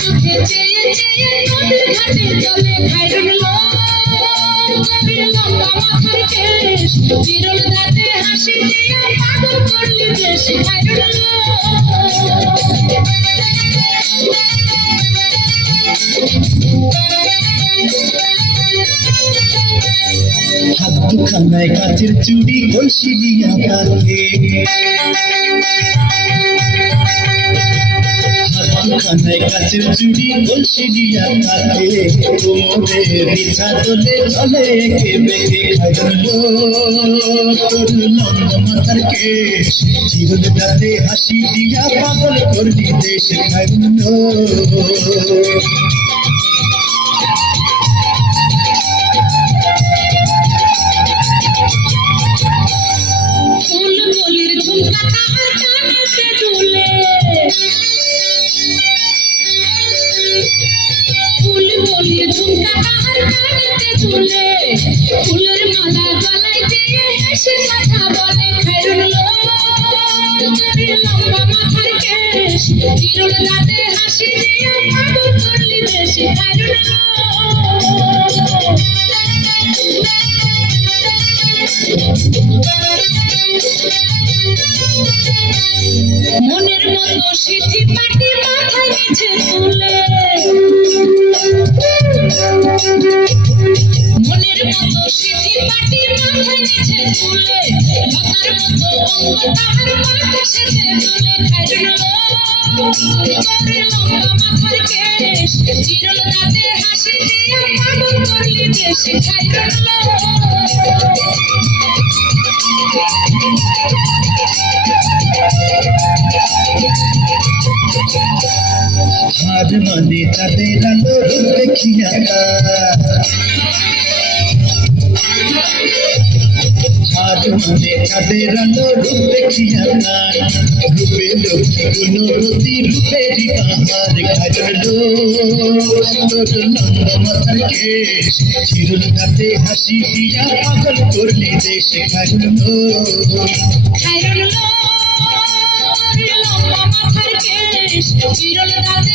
চোখে চেয়ে চেয়ে নদীর ঘাটে চলে খাইরুল লম্বা মাথার কেশ চিরল দাঁতে হাসি দিয়া পাগল করলি দেশ খাইরুল হাত দুখানায় কাচের চুড়ি কলসি দিয়া থাকে দুখানায় কাচের চুড়ি কলসি দিয়া থাকে কোমরে হাসি দিয়া পাগল করলি দেশ খাইলো চিরুল দাঁতে হাসি দিয়ে পাগল করলি দেশ মনের মতো সিথি পাটি মাথায় নিচে হার মানে তাদের আলো দেখিয়া মানে তাদের আলো রূপ দেখিয়া রূপে লক্ষ্মী গুণবতী রূপেরই পাহাড় খাজলো লম্বা মাথার চিরুল কাতে হাসি দিয়া পাগল করলি দেশ খাজলো চিরল দাঁতে